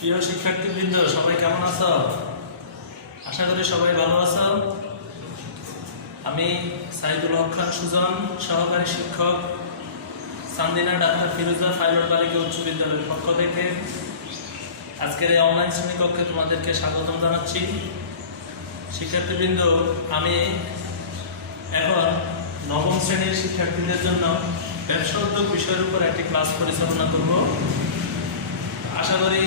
প্রিয় শিক্ষার্থীবৃন্দ, সবাই কেমন আছো? আশা করি সবাই ভালো আছো। আমি সাইদুল হক খান সুজন, সহকারী শিক্ষক, চান্দিনা ডাক্তার ফিরোজা পাইলট বালিকা উচ্চ বিদ্যালয়ের পক্ষ থেকে আজকের এই অনলাইন শ্রেণীকক্ষে তোমাদেরকে স্বাগতম জানাচ্ছি। শিক্ষার্থীবৃন্দ, আমি এখন নবম শ্রেণীর শিক্ষার্থীদের জন্য ব্যবসা উদ্যোগ বিষয়ের উপর একটি ক্লাস পরিচালনা করব। আশা করি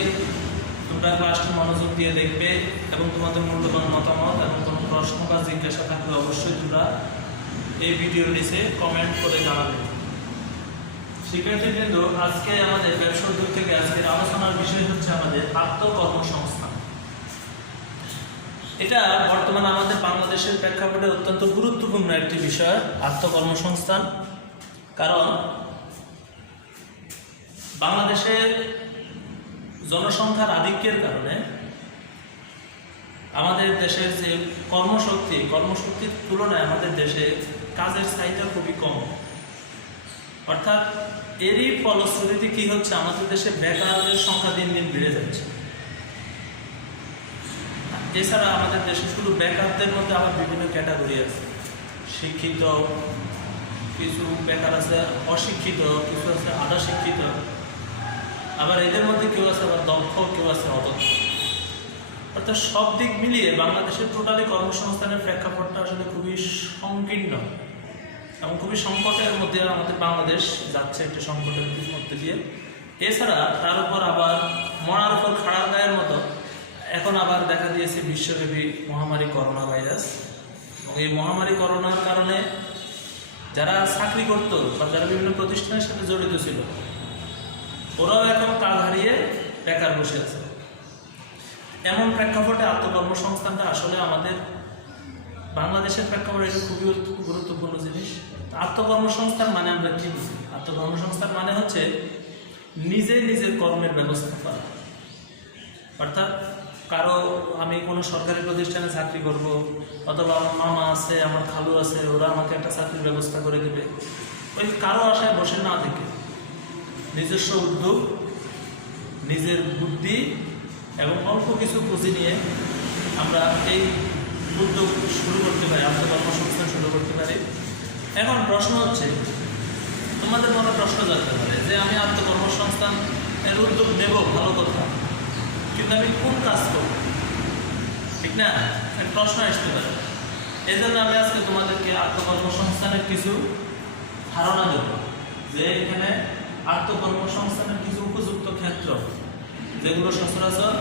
তোমরা ক্লাসটি মনোযোগ দিয়ে দেখবে এবং তোমাদের মূল্যবান মতামত এবং কোনো প্রশ্ন বা জিজ্ঞাসা থাকলে অবশ্যই তোমরা এই ভিডিওর নিচে কমেন্ট করে জানাবে। শিক্ষার্থীবৃন্দ, আজকে আমাদের ব্যবসা উদ্যোগ থেকে আজকের আলোচনার বিষয় হচ্ছে আমাদের আত্মকর্মসংস্থান। এটা বর্তমানে আমাদের বাংলাদেশের প্রেক্ষাপটে অত্যন্ত গুরুত্বপূর্ণ একটি বিষয়, আত্মকর্মসংস্থান। কারণ বাংলাদেশের জনসংখ্যার আধিক্যের কারণে আমাদের দেশের যে কর্মশক্তির তুলনায় আমাদের দেশে কাজের চাহিদা খুবই কম। অর্থাৎ এরই ফলশ্রুতিতে কি হচ্ছে, আমাদের দেশে বেকারের সংখ্যা দিন দিন বেড়ে যাচ্ছে। এছাড়া আমাদের দেশে শুধু বেকারদের মধ্যে আবার বিভিন্ন ক্যাটাগরি আছে। শিক্ষিত কিছু বেকার আছে, অশিক্ষিত কিছু আছে, আধা শিক্ষিত, আবার এদের মধ্যে কেউ আছে আবার দক্ষ, কেউ আছে অদক্ষ। অর্থাৎ সব দিক মিলিয়ে বাংলাদেশের টোটালি কর্মসংস্থানের প্রেক্ষাপটটা আসলে খুবই সংকীর্ণ এবং খুবই সংকটের মধ্যে আমাদের বাংলাদেশ যাচ্ছে, একটা সংকটের মধ্যে দিয়ে। এছাড়া তার উপর আবার মরার উপর খাড়ার গায়ের মতো এখন আবার দেখা দিয়েছে বিশ্বব্যাপী মহামারী করোনা ভাইরাস। এবং এই মহামারী করোনার কারণে যারা চাকরি করতো বা যারা বিভিন্ন প্রতিষ্ঠানের সাথে জড়িত ছিল, ওরাও এখন কাজ হারিয়ে বেকার বসে আছে। এমন প্রেক্ষাপটে আত্মকর্মসংস্থানটা আসলে আমাদের বাংলাদেশের প্রেক্ষাপটে এটা খুবই গুরুত্বপূর্ণ জিনিস। আত্মকর্মসংস্থান মানে আমরা কি বুঝি? আত্মকর্মসংস্থান মানে হচ্ছে নিজের কর্মের ব্যবস্থা করা। অর্থাৎ আমি কোনো সরকারি প্রতিষ্ঠানে চাকরি করব, অথবা আমার মামা আছে, আমার খালু আছে, ওরা আমাকে একটা চাকরির ব্যবস্থা করে দেবে, ওই কারো আশায় বসে না থেকে নিজস্ব উদ্যোগ, নিজের বুদ্ধি এবং অল্প কিছু পুঁজি নিয়ে আমরা এই উদ্যোগ শুরু করতে পারি, আত্মকর্মসংস্থান শুরু করতে পারি। এখন প্রশ্ন হচ্ছে, তোমাদের মনে প্রশ্ন জানতে পারে যে আমি আত্মকর্মসংস্থান এর উদ্যোগ নেব, ভালো কথা, কিন্তু আমি কোন কাজ করব, ঠিক না? প্রশ্ন আসতে পারে। এই জন্য আমি আজকে তোমাদেরকে আত্মকর্মসংস্থানের কিছু ধারণা দেব, যে এখানে আত্মকর্মসংস্থানের কিছু উপযুক্ত ক্ষেত্র যেগুলো সচরাচর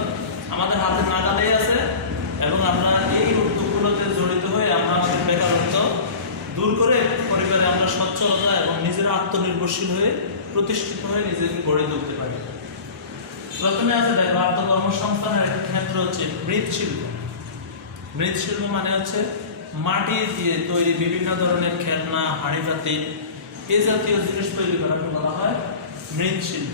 আমাদের হাতের নাগালেই আছে, এবং আমরা এই উদ্যোগগুলোতে জড়িত হয়ে আমরা আমাদের বেকারত্ব দূর করে পরিবারে আমরা সচ্ছলতা এবং নিজেরা আত্মনির্ভরশীল হয়ে প্রতিষ্ঠিত হয়ে নিজেকে গড়ে তুলতে পারি। প্রথমে আছে, দেখো, আত্মকর্মসংস্থানের একটা ক্ষেত্র হচ্ছে মৃৎশিল্প। মৃৎশিল্প মানে হচ্ছে মাটি দিয়ে তৈরি বিভিন্ন ধরনের খেলনা, হাঁড়ি পাতিল, এ জাতীয় জিনিস তৈরি করাকে বলা হয় মৃৎশিল্প।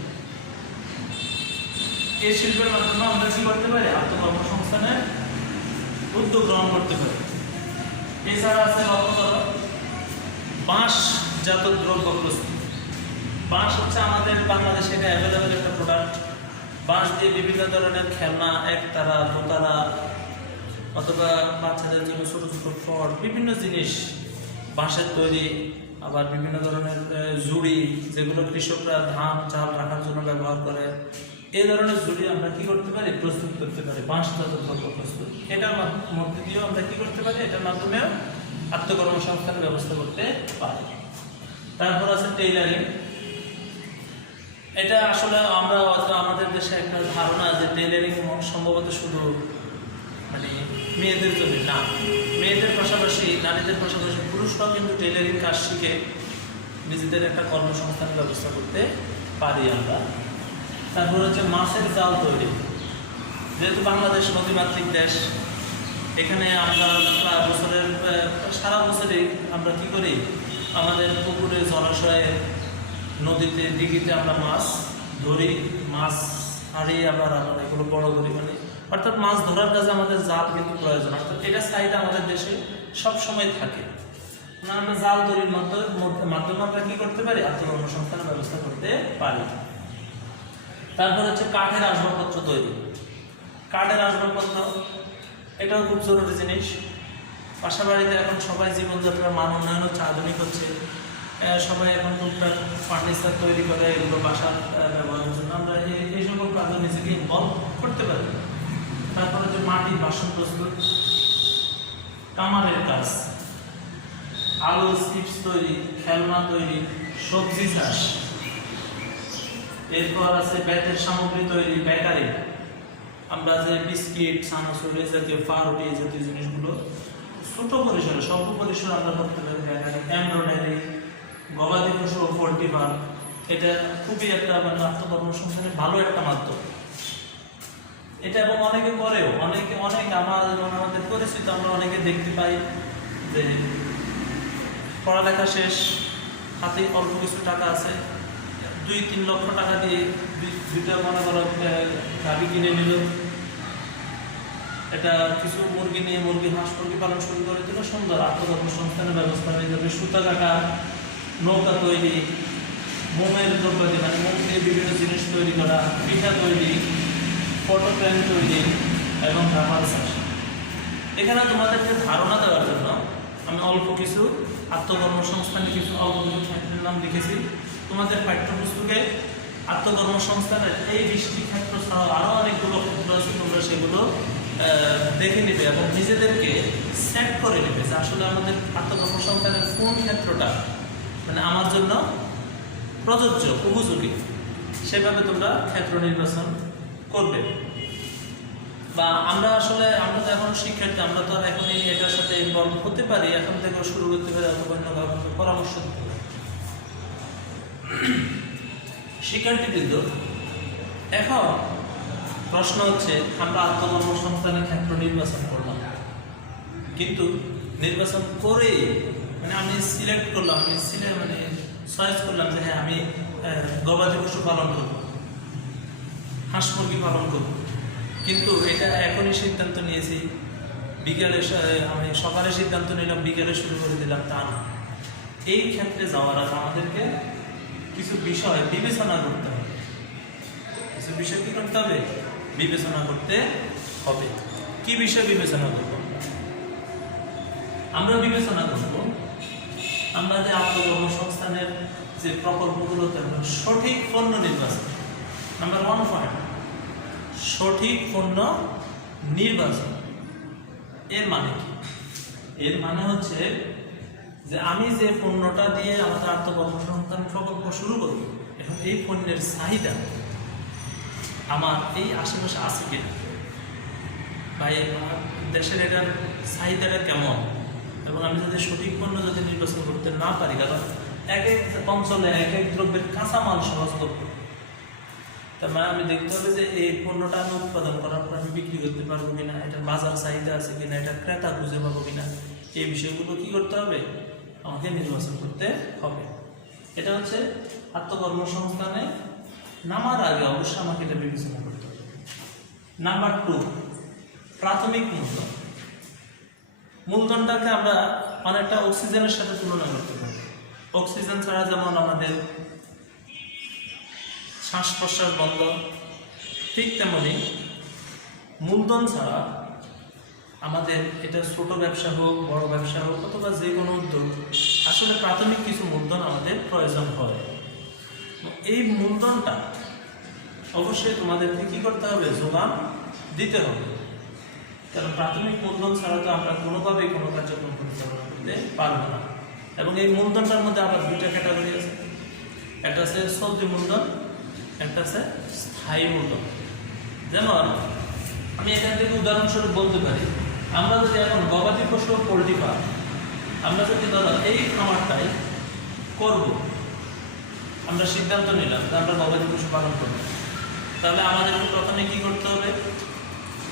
এই শিল্পের মাধ্যমে আমরা কি করতে পারি? আত্মকর্মসংস্থানের উদ্যোগ গ্রহণ করতে পারি। এছাড়া আছে, লক্ষ্য করো, বাঁশজাত দ্রব্য প্রস্তুত। বাঁশ হচ্ছে আমাদের বাংলাদেশে এটা অ্যাভেলেবেল একটা প্রোডাক্ট। বাঁশ দিয়ে বিভিন্ন ধরনের খেলনা, একতারা, দোতারা, অথবা বাচ্চাদের জন্য ছোট ছোট ফল, বিভিন্ন জিনিস বাঁশের তৈরি। আবার বিভিন্ন ধরনের জুড়ি, যেগুলো কৃষকরা ধান চাল রাখার জন্য ব্যবহার করে, এই ধরনের জুড়ি আমরা কি করতে পারি? প্রস্তুত করতে পারি, বাঁশজাত দ্রব্য প্রস্তুত। এটার মধ্যে দিয়েও আমরা কি করতে পারি? এটার মাধ্যমে আত্মকর্মসংস্থানের ব্যবস্থা করতে পারি। তারপর আছে টেইলারিং। এটা আসলে আমরা আমাদের দেশে একটা ধারণা যে টেইলারিং সম্ভবত শুধু মানে মেয়েদের জন্য না, মেয়েদের পাশাপাশি নারীদের পাশাপাশি পুরুষরাও কিন্তু টেইলারিং কাজ শিখে নিজেদের একটা কর্মসংস্থানের ব্যবস্থা করতে পারি আমরা। তারপর হচ্ছে মাছের জাল তৈরি। যেহেতু বাংলাদেশ নদীমাতৃক দেশ, এখানে আমরা সারা বছরই আমরা কি করি? আমাদের পুকুরে, জলাশয়ে, নদীতে, দিঘিতে আমরা মাছ ধরি, মাছ হারিয়ে আবার আমরা এগুলো বড় করি। মানে অর্থাৎ মাছ ধরার কাজে আমাদের জাল কিন্তু প্রয়োজন। অর্থাৎ এটা চাহিদা আমাদের দেশে সবসময় থাকে। আমরা জাল তৈরির মাধ্যমে আমরা কি করতে পারি? আত্মকর্মসংস্থানের ব্যবস্থা করতে পারি। তারপর হচ্ছে কাঠের আসবাবপত্র তৈরি। কাঠের আসবাবপত্র এটাও খুব জরুরি জিনিস। বাসা বাড়িতে এখন সবাই জীবনযাত্রার মান উন্নয়ন হচ্ছে, আধুনিক হচ্ছে, সবাই এখন টুকটাক ফার্নিচার তৈরি করে এগুলো বাসার ব্যবহারের জন্য। আমরা এই সকল কাজে নিজেকে ইনভলভ করতে পারি। তারপর হচ্ছে মাটির বাসন প্রস্তুত, কামারের কাজ, আলু চিপস তৈরি, খেলনা তৈরি, সবজি চাষ, এরপর আছে বেতের সামগ্রী তৈরি, বেকারি। আমরা যে বিস্কিট, চানাচুর এই জাতীয়, পাউরুটি এই জাতীয় জিনিসগুলো ছোট পরিসরে, স্বল্প পরিসরে আমরা করতে পারি। বেকারি, এমব্রয়ডারি, গবাদি পশু, পোল্ট্রি ফার্ম, এটা খুবই একটা মানে আত্মকর্মসংস্থানের ভালো একটা মাধ্যম এটা। এবং অনেকে করেও, অনেক আমাদের পরিচিত আমরা অনেকে দেখতে পাই যে পড়ালেখা শেষ, হাতে অল্প কিছু টাকা আছে, 2-3 লক্ষ টাকা দিয়ে দুইটা মনে করো গাভী কিনে নিল, এটা কিছু মুরগি নিয়ে হাঁস মুরগি পালন শুরু করে দিল, সুন্দর আত্মকর্মসংস্থানের ব্যবস্থা হয়ে যাবে। সুতা কাটা, নৌকা তৈরি, মোমের দ্রব্য দিয়ে মানে মোম দিয়ে বিভিন্ন জিনিস তৈরি করা, পিঠা তৈরি, ফটো ফ্রেম তৈরি এবং রাবার চাষ। এখানে তোমাদেরকে ধারণা দেওয়ার জন্য আমি অল্প কিছু আত্মকর্মসংস্থানের অল্প কিছু ক্ষেত্রের নাম লিখেছি। তোমাদের পাঠ্যপুস্তকে আত্মকর্মসংস্থানের এই 20টি ক্ষেত্র ছাড়াও আরও অনেকগুলো ক্ষেত্র আছে, তোমরা সেগুলো দেখে নেবে এবং নিজেদেরকে সেট করে নেবে যে আসলে আমাদের আত্মকর্মসংস্থানের কোন ক্ষেত্রটা মানে আমার জন্য প্রযোজ্য, উপযোগী, সেভাবে তোমরা ক্ষেত্র নির্বাচন করবে। বা আমরা তো এখন শিক্ষার্থী, আমরা তো এখন এটার সাথে ইনভলভ হতে পারি, এখন থেকে শুরু করতে পারি অথবা পরামর্শ দিতে পারি। শিক্ষার্থীবৃন্দ, এখন প্রশ্ন হচ্ছে আমরা আত্মকর্মসংস্থানের ক্ষেত্র নির্বাচন করলাম, কিন্তু নির্বাচন করে মানে আমি সিলেক্ট করলাম, মানে চয়েস করলাম যে হ্যাঁ আমি গবাদি পশু পালন করব, হাঁস মুরগি পালন করব, কিন্তু এটা এখনই সিদ্ধান্ত নিয়েছি, বিকেলে আমি সকালে সিদ্ধান্ত নিলাম, বিকেলে শুরু করে দিলাম, তা না। এই ক্ষেত্রে যাওয়ার আগে আমাদেরকে কিছু বিষয় বিবেচনা করতে হবে। কিছু বিষয় কি করতে হবে? বিবেচনা করতে হবে। কি বিষয় বিবেচনা করব? আমরা বিবেচনা করব আমরা যে আত্মকর্মসংস্থানের যে প্রকল্পগুলোতে সঠিক পণ্য নির্বাচন। নাম্বার 1 পয়েন্ট, সঠিক পণ্য নির্বাচন। এর মানে কি? এর মানে হচ্ছে যে আমি যে পণ্যটা দিয়ে আমাদের আত্মকর্মসংস্থান প্রকল্প শুরু করব, এখন এই পণ্যের চাহিদা আমার এই আশেপাশে আছে কিনা, বা দেশের এটার চাহিদাটা কেমন, এবং আমি যদি সঠিক পণ্য যদি নির্বাচন করতে না পারি, কারণ এক এক অঞ্চলে এক এক দ্রব্যের কাঁচামাল সহজলভ্য, তার মানে আমি দেখতে হবে যে এই পণ্যটা আমি উৎপাদন করার পর আমি বিক্রি করতে পারবো কিনা, এটার বাজার চাহিদা আছে কিনা, এটার ক্রেতা খুঁজে পাবো কিনা, এই বিষয়গুলো কি করতে হবে? আমাকে নির্বাচন করতে হবে। এটা হচ্ছে আত্মকর্মসংস্থানে নামার আগে অবশ্যই আমাকে এটা বিবেচনা করতে হবে। নাম্বার 2, প্রাথমিক মূলধন। মূলধনটাকে আমরা অনেকটা অক্সিজেনের সাথে তুলনা করতে পারি। অক্সিজেন ছাড়া যেমন আমাদের শ্বাস প্রশ্বাস বন্ধ, ঠিক তেমনি মূলধন ছাড়া আমাদের এটা ছোট ব্যবসা হোক, বড় ব্যবসা হোক, অথবা যে কোনো উদ্যোগ, আসলে প্রাথমিক কিছু মূলধন আমাদের প্রয়োজন হয়। এই মূলধনটা অবশ্যই তোমাদেরকে কি করতে হবে? যোগান দিতে হবে। কারণ প্রাথমিক মূলধন ছাড়া তো আমরা কোনোভাবেই কোনো কার্যক্রম পরিচালনা করতে পারবো না। এবং এই মূলধনটার মধ্যে আবার 2টা ক্যাটাগরি আছে, একটা আছে চলতি মূলধন, একটা আছে স্থায়ী মূলধন। যেমন আমি এখান থেকে উদাহরণস্বরূপ বলতে পারি, আমরা যদি এখন গবাদি পশু পোল্ট্রি ফার্ম, আমরা যদি ধরো এই খামারটাই করব, আমরা সিদ্ধান্ত নিলাম যে আমরা গবাদি পশু পালন করবো, তাহলে আমাদেরকে প্রথমে কি করতে হবে?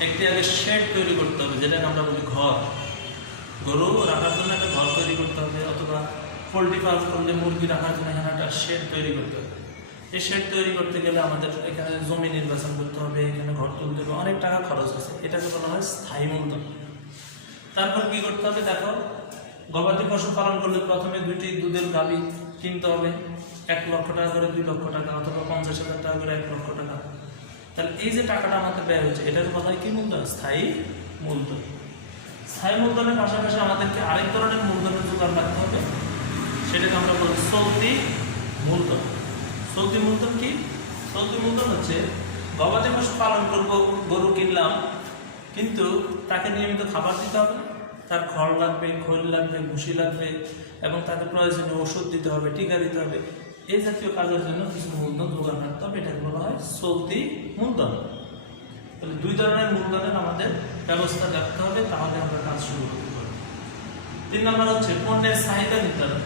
একটি আগে শেড তৈরি করতে হবে, যেটাকে আমরা বলি ঘর। গরু রাখার জন্য একটা ঘর তৈরি করতে হবে, অথবা পোল্ট্রি ফার্ম করলে মুরগি রাখার জন্য এখানে একটা শেড তৈরি করতে হবে। এই শেড তৈরি করতে গেলে আমাদের এখানে জমি নির্বাচন করতে হবে, এখানে ঘর তুলতে হবে, অনেক টাকা খরচ আছে। এটাকে বলা হয় স্থায়ী মূলধন। তারপর কি করতে হবে? দেখো, গবাদি পশু পালন করলে প্রথমে 2টি দুধের গাভী কিনতে হবে, 1 লক্ষ টাকা করে, 2 লক্ষ টাকা, অথবা 50,000 টাকা করে 1 লক্ষ টাকা। তাহলে এই যে টাকাটা আমাদের ব্যয় হচ্ছে এটার বলা হয় কি মূলধন? স্থায়ী মূলধন। স্থায়ী মূলধনের পাশাপাশি আমাদেরকে আরেক ধরনের মূলধনের জোগাড় রাখতে হবে, সেটাকে আমরা বলি চলতি মূলধন। চলতি মূলধন কি? চলতি মূলধন হচ্ছে গবাদি পশু পালন করবো, গরু কিনলাম, কিন্তু তাকে নিয়মিত খাবার দিতে হবে, তার খড় লাগবে, খৈল লাগবে, ভুসি লাগবে, এবং তাকে প্রয়োজনীয় ওষুধ দিতে হবে, টিকা দিতে হবে। এই জাতীয় কাজের জন্য কিছু মূলধন জোগাড় রাখতে হবে, এটাকে বলা হয় চলতি মূলধন। তাহলে দুই ধরনের মূলধনের আমাদের ব্যবস্থা রাখতে হবে, তাহলে আমরা কাজ শুরু করতে পারব। 3 নম্বর হচ্ছে পণ্যের চাহিদা নির্ধারণ।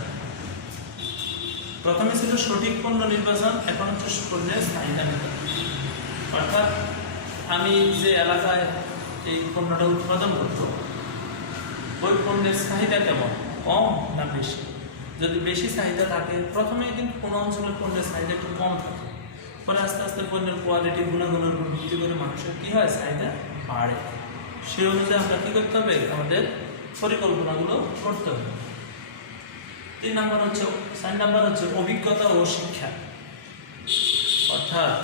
প্রথমে ছিল সঠিক পণ্য নির্বাচন, এখন হচ্ছে পণ্যের চাহিদা নির্ধারণ। অর্থাৎ আমি যে এলাকায় এই পণ্যটা উৎপাদন করব, ওই পণ্যের চাহিদা কেমন, কম না বেশি? যদি বেশি চাহিদা থাকে, প্রথমে কিন্তু কোনো অঞ্চলের পণ্যের চাহিদা একটু কম থাকে, পরে আস্তে আস্তে পণ্যের কোয়ালিটি, গুণাগুণের উপর ভিত্তি করে মানুষের কী হয়, চাহিদা বাড়ে। সেই অনুযায়ী আমরা কী করতে হবে, আমাদের পরিকল্পনাগুলো করতে হবে। 4 নম্বর হচ্ছে অভিজ্ঞতা ও শিক্ষা। অর্থাৎ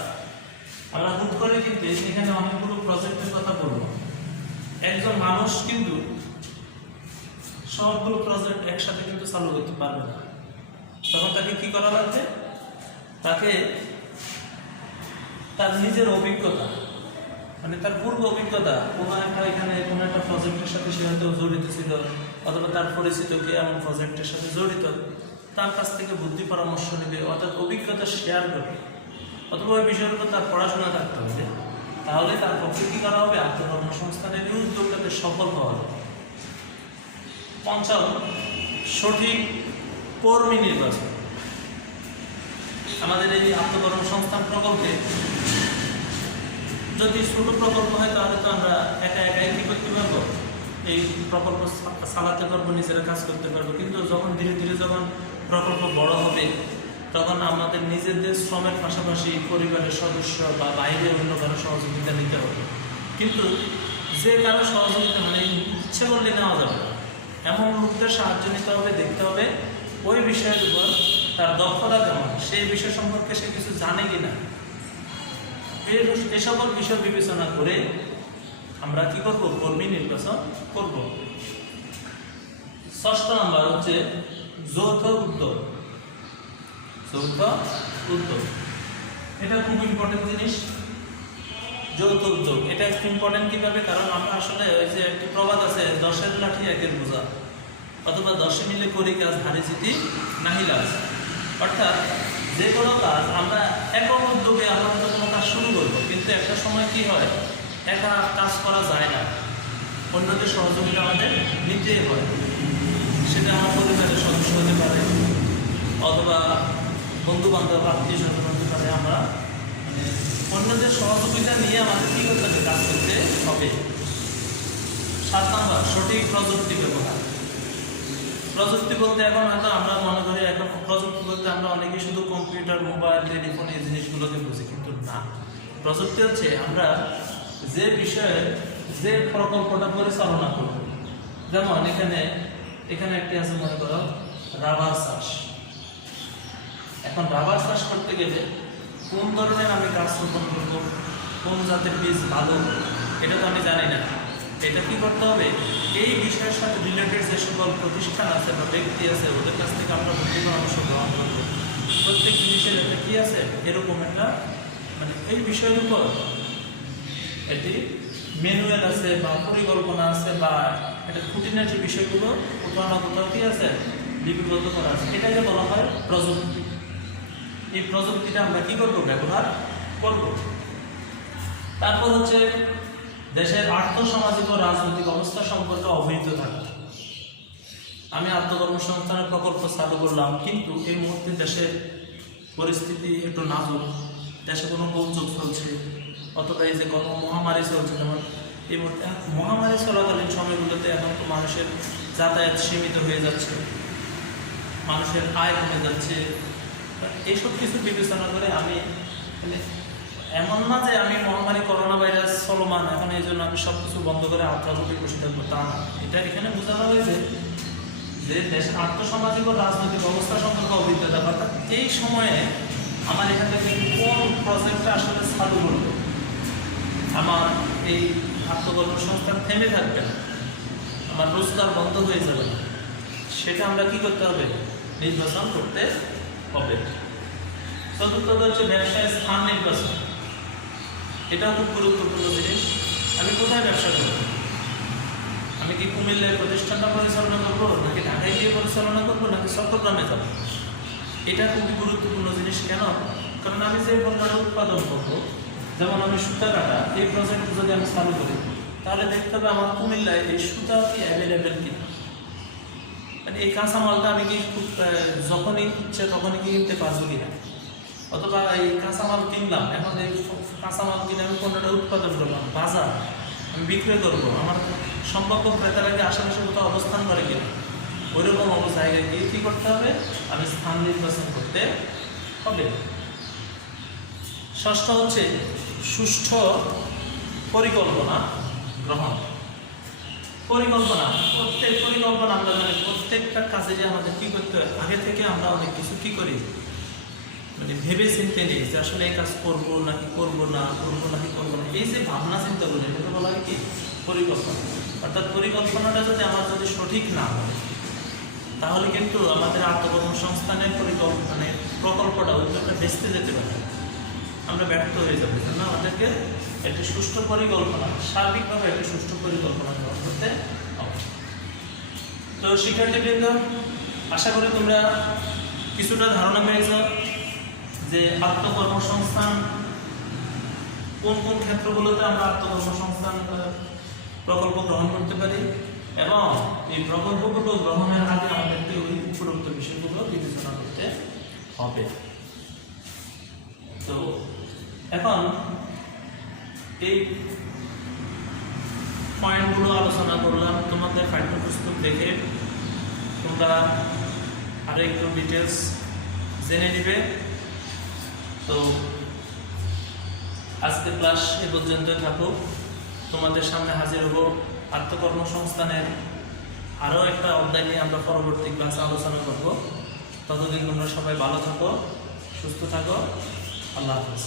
আমরা হুট করে কিন্তু এখানে অনেকগুলো প্রজেক্টের কথা বলবো। একজন মানুষ কিন্তু সবগুলো প্রজেক্ট একসাথে কিন্তু চালু করতে পারবে না। তখন তাকে কি করা লাগবে? তাকে তার নিজের অভিজ্ঞতা, মানে তার পূর্ব অভিজ্ঞতা, এখানে কোনো একটা প্রজেক্টের সাথে সে হয়তো জড়িত ছিল, অথবা তার পরিচিত কে এমন প্রজেক্টের সাথে জড়িত, তার কাছ থেকে বুদ্ধি পরামর্শ নেবে, অর্থাৎ অভিজ্ঞতা শেয়ার করবে, অথবা ওই বিষয়ের উপর তার পড়াশোনা থাকতে হবে। তাহলে তার পক্ষে কী করা হবে? আত্মকর্মসংস্থানের এই উদ্যোগটাতে সফল হওয়া যাবে। 5, সঠিক কর্মী নির্বাচন। আমাদের এই আত্মকর্মসংস্থান প্রকল্পে যদি ছোট প্রকল্প হয়, তাহলে তো আমরা একাই কী করতে পারবো, এই প্রকল্প চালাতে পারবো, নিজেরা কাজ করতে পারবো। কিন্তু যখন ধীরে ধীরে যখন প্রকল্প বড় হবে, তখন আমাদের নিজেদের শ্রমের পাশাপাশি পরিবারের সদস্য বা বাইরে অন্য কারো সহযোগিতা নিতে হবে। কিন্তু যে কারো সহযোগিতা মানে ইচ্ছে করলে নেওয়া যাবে না, এমন লোকদের সাহায্য নিতে হবে, দেখতে হবে ওই বিষয়ের উপর তার দক্ষতা কেমন, সেই বিষয় সম্পর্কে সে কিছু জানে কি না। এই সকল বিষয় বিবেচনা করে আমরা কি করব? কর্মী নির্বাচন করব। 6 নম্বর হচ্ছে যৌথ উদ্যোগ। যৌথ উদ্যোগ এটা খুব ইম্পর্টেন্ট জিনিস। যৌথ উদ্যোগ এটা একটু ইম্পর্টেন্ট কীভাবে? কারণ আমরা আসলে ওই যে একটি প্রবাদ আছে, 10-এর লাঠি 1-এর বোঝা, অথবা 10 মিলে করি কাজ, হারি জিতি নাহি লাজ। অর্থাৎ যে কোনো কাজ আমরা একক উদ্যোগে আমরা হয়তো কোনো কাজ শুরু করবো, কিন্তু একটা সময় কি হয়, একা কাজ করা যায় না, অন্যদের সহযোগিতা আমাদের নিতেই হয়। সেটা আমার পরিবারের সদস্য হতে পারে, অথবা বন্ধু বান্ধব, আত্মীয় স্বজন হতে পারে। আমরা মানে অন্যদের সহযোগিতা নিয়ে আমাদের কী করতে হবে? কাজ করতে হবে। 7 নম্বর সঠিক প্রযুক্তি ব্যবহার। প্রযুক্তি বলতে এখন হয়তো আমরা মনে করি, এখন প্রযুক্তি বলতে আমরা অনেকেই শুধু কম্পিউটার, মোবাইল, টেলিফোন এই জিনিসগুলোকে বুঝি, কিন্তু না। প্রযুক্তি হচ্ছে আমরা যে বিষয়ে যে প্রকল্পটা পরিচালনা করব। যেমন এখানে একটি আছে, মনে করো রাবার চাষ। এখন রাবার চাষ করতে গেলে কোন ধরনের আমি গাছ রোপণ করবো, কোন জাতের বীজ ভালো, এটা তো আমি জানি না। এটা কি করতে হবে? এই বিষয়ের সাথে রিলেটেড যে সকল প্রতিষ্ঠান আছে বা ব্যক্তি আছে, ওদের কাছ থেকে আমরা বুদ্ধি পরামর্শ গ্রহণ করবো। প্রত্যেক জিনিসের একটা কি আছে, এরকম একটা মানে এই বিষয়ের উপর এটি ম্যানুয়াল আছে বা পরিকল্পনা আছে, বা এটা খুঁটিনাটি বিষয়গুলো কোথাও না কোথাও কি আছে, লিপিবদ্ধ করা আছে। এটাকে বলা হয় প্রযুক্তি। এই প্রযুক্তিটা আমরা কি করবো? ব্যবহার করব। তারপর হচ্ছে দেশের আর্থসামাজিক ও রাজনৈতিক অবস্থা সম্পর্কে অবহিত থাকা। আমি আত্মকর্মসংস্থানের প্রকল্প চালু করলাম, কিন্তু এই মুহূর্তে দেশের পরিস্থিতি একটু নাজুক, দেশে কোনো দুর্যোগ চলছে, অথবা এই যে কোনো মহামারী চলছে। যেমন এই মুহূর্তে মহামারী চলাকালীন সময়গুলোতে এখন তো মানুষের যাতায়াত সীমিত হয়ে যাচ্ছে, মানুষের আয় কমে যাচ্ছে। এইসব কিছু বিবেচনা করে আমি মানে এমন না যে আমি মহামারী করোনা ভাইরাস চলমান, এখন এই জন্য আমি সব কিছু বন্ধ করে আত্মঘাতী বসে থাকবো, তা না। এটা এখানে বোঝানো হয়েছে যে দেশের আর্থসামাজিক ও রাজনৈতিক অবস্থা সম্পর্কে অভিজ্ঞতা, অর্থাৎ এই সময়ে আমার এখান থেকে কোন প্রজেক্টটা আসলে চালু করবো, আমার এই আত্মকর্মসংস্থান থেমে থাকবে না, আমার রোজগার বন্ধ হয়ে যাবে না, সেটা আমরা কি করতে হবে? নির্বাচন করতে হবে। চতুর্থত হচ্ছে ব্যবসায় স্থান নির্বাচন। এটা খুব গুরুত্বপূর্ণ জিনিস। আমি কোথায় ব্যবসা করব? আমি কি কুমিল্লায় প্রতিষ্ঠানটা পরিচালনা করবো, নাকি ঢাকায় গিয়ে পরিচালনা করবো, নাকি চট্টগ্রামে যাব? এটা খুবই গুরুত্বপূর্ণ জিনিস। কেন? কারণ আমি যে পণ্যটা উৎপাদন করবো, যেমন আমি সুতা কাটা, এই প্রজেক্ট যদি আমি চালু করি, তাহলে দেখতে হবে আমার কুমিল্লায় এই সুতা কি অ্যাভেলেবেল কিনা। মানে এই কাঁচামালটা আমি কি খুব যখনই ইচ্ছে তখনই কি কিনতে পারবো কিনা, অথবা এই কাঁচামাল কিনলাম, এখন এই কাঁচামাল কিনে আমি পণ্যটা উৎপাদন করলাম, বাজার আমি বিক্রয় করবো, আমার সম্ভাব্য ক্রেতারা কি আশেপাশে কোথাও অবস্থান করে কিনা, ওইরকম জায়গায় গিয়ে কী করতে হবে? আমি স্থান নির্বাচন করতে হবে। ষষ্ঠ হচ্ছে সুষ্ঠু পরিকল্পনা গ্রহণ। পরিকল্পনা, প্রত্যেক পরিকল্পনা আমরা জানি, প্রত্যেকটা কাজে যে আমাদের কী করতে হয়, আগে থেকে আমরা অনেক কিছু কী করি, মানে ভেবে চিন্তে নিই যে আসলে এই কাজ করবো নাকি করবো না, করবো নাকি করবো না, এই যে ভাবনা চিন্তা করি, এটা বলা হয় কি? পরিকল্পনা। অর্থাৎ পরিকল্পনাটা যদি আমার যদি সঠিক না হয়, তাহলে কিন্তু আমাদের আত্মকর্মসংস্থানের মানে প্রকল্পটা উদ্যোগটা বেঁচতে যেতে পারে, আমরা ব্যর্থ হয়ে যাবো। জন্য আমাদেরকে একটি সুষ্ঠু পরিকল্পনা, সার্বিকভাবে একটি সুষ্ঠু পরিকল্পনা গ্রহণ করতে হবে। তো শিক্ষার্থীবৃন্দ, আশা করি তোমরা কিছুটা ধারণা পেয়েছ যে আত্মকর্মসংস্থান কোন কোন ক্ষেত্রগুলোতে আমরা আত্মকর্মসংস্থান প্রকল্প গ্রহণ করতে পারি, এবং এই প্রকল্পগুলো গ্রহণের আগে আমাদেরকে ওই উপরোক্ত বিষয়গুলো বিবেচনা করতে হবে। তো এখন এই পয়েন্টগুলো আলোচনা করলাম, তোমাদের পাঠ্যপুস্তক দেখে তোমরা আরো একটু ডিটেলস জেনে নিবে। তো আজকে ক্লাস এ পর্যন্ত থাকুক। তোমাদের সামনে হাজির হব আত্মকর্মসংস্থানের আরও একটা অধ্যায় নিয়ে আমরা পরবর্তী ক্লাসে আলোচনা করব। ততদিন তোমরা সবাই ভালো থাকো, সুস্থ থাকো। আল্লাহ হাফেজ।